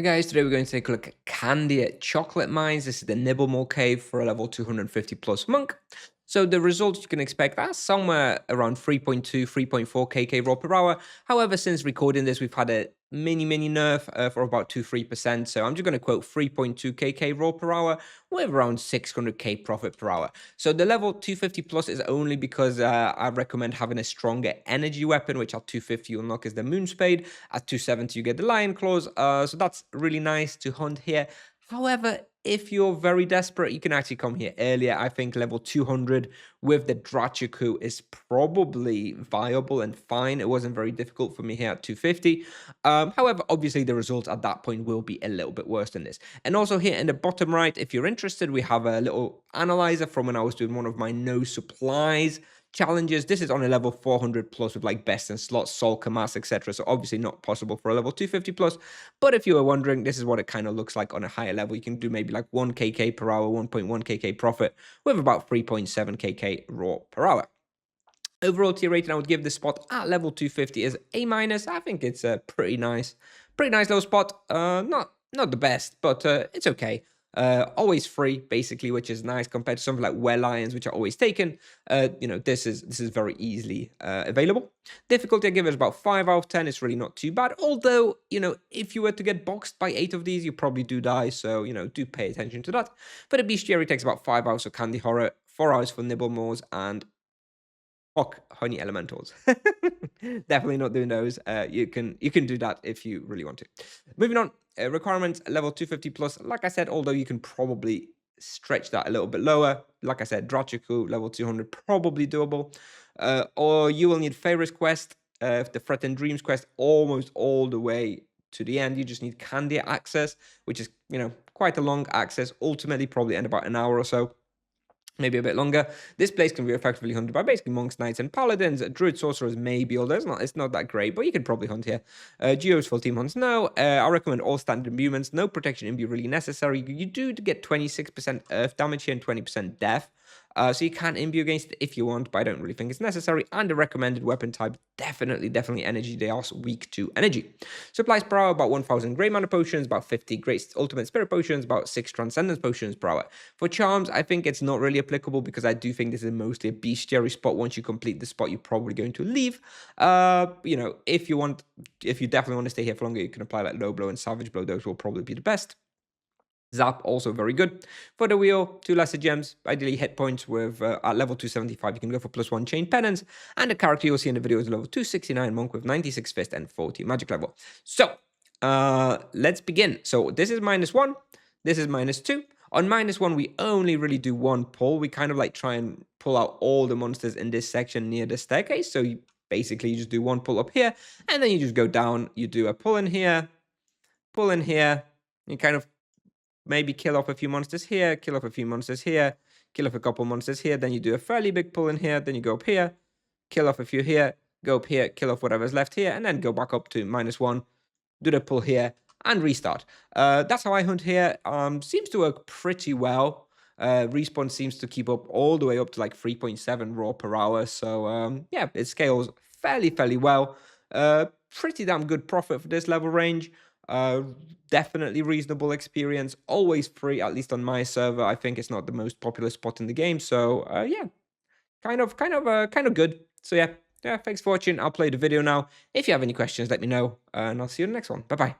Hi guys, today we're going to take a look at Candia chocolate mines. This is the Nibblemore cave for a level 250 plus monk. So the results you can expect are somewhere around 3.2, 3.4 kk raw per hour. However, since recording this, we've had a mini nerf for about 2-3%. So I'm just going to quote 3.2 kk raw per hour with around 600k profit per hour. So the level 250 plus is only because I recommend having a stronger energy weapon, which at 250 you unlock is the Moon Spade. At 270 you get the Lion Claws. So that's really nice to hunt here. However, if you're very desperate, you can actually come here earlier. I think level 200 with the Drachiku is probably viable and fine. It wasn't very difficult for me here at 250. However, obviously the results at that point will be a little bit worse than this. And also here in the bottom right, if you're interested, we have a little analyzer from when I was doing one of my no supplies challenges. This is on a level 400 plus with like best in slots, soul mass, etc. So obviously not possible for a level 250 plus. But if you were wondering, this is what it kind of looks like on a higher level. You can do maybe like 1 kk per hour, 1.1 kk profit with about 3.7 kk raw per hour. Overall tier rating, I would give this spot at level 250 as A minus. I think it's a pretty nice little spot. Not the best, but it's okay. Always free, basically, which is nice compared to something like Were Lions, which are always taken. This is very easily available. Difficulty, I give it about 5 out of 10. It's really not too bad. Although, if you were to get boxed by 8 of these, you probably do die. So, do pay attention to that. But the bestiary takes about 5 hours for Candy Horror, 4 hours for Nibblemores, and honey elementals. Definitely not doing those. You can do that if you really want to. Moving on, requirements level 250 plus. Like I said, although you can probably stretch that a little bit lower. Like I said, Drachiku level 200 probably doable. Or you will need Feyre's quest, the Threatened Dreams quest, almost all the way to the end. You just need Candia access, which is quite a long access. Ultimately, probably end about an hour or so. Maybe a bit longer. This place can be effectively hunted by basically monks, knights, and paladins. Druid sorcerers maybe, although it's not that great, but you can probably hunt here. Geo's full team hunts now. I recommend all standard imbuements. No protection imbue really necessary. You do get 26% earth damage here and 20% death. So you can imbue against it if you want, but I don't really think it's necessary. And the recommended weapon type, definitely energy. They are weak to energy. Supplies per hour, about 1,000 Grey Mana potions, about 50 Great Ultimate Spirit potions, about 6 Transcendence potions per hour. For charms, I think it's not really applicable because I do think this is mostly a bestiary spot. Once you complete the spot, you're probably going to leave. If you definitely want to stay here for longer, you can apply like Low Blow and Savage Blow. Those will probably be the best. Zap, also very good. For the wheel, 2 lesser gems, ideally hit points with, at level 275, you can go for +1 chain penance, and the character you'll see in the video is level 269 monk with 96 fist and 40 magic level. So, let's begin. So this is -1, this is -2. On -1, we only really do one pull. We kind of like try and pull out all the monsters in this section near the staircase. So you just do one pull up here, and then you just go down. You do a pull in here, you kind of maybe kill off a few monsters here, kill off a few monsters here, kill off a couple monsters here, then you do a fairly big pull in here, then you go up here, kill off a few here, go up here, kill off whatever's left here, and then go back up to -1, do the pull here, and restart. That's how I hunt here. Seems to work pretty well. Respawn seems to keep up all the way up to like 3.7 raw per hour, so yeah, it scales fairly well. Pretty damn good profit for this level range. Definitely reasonable experience, always free, at least on my server. I think it's not the most popular spot in the game, so yeah, kind of good. So yeah, thanks for watching. I'll play the video now. If you have any questions, let me know, and I'll see you in the next one. Bye bye.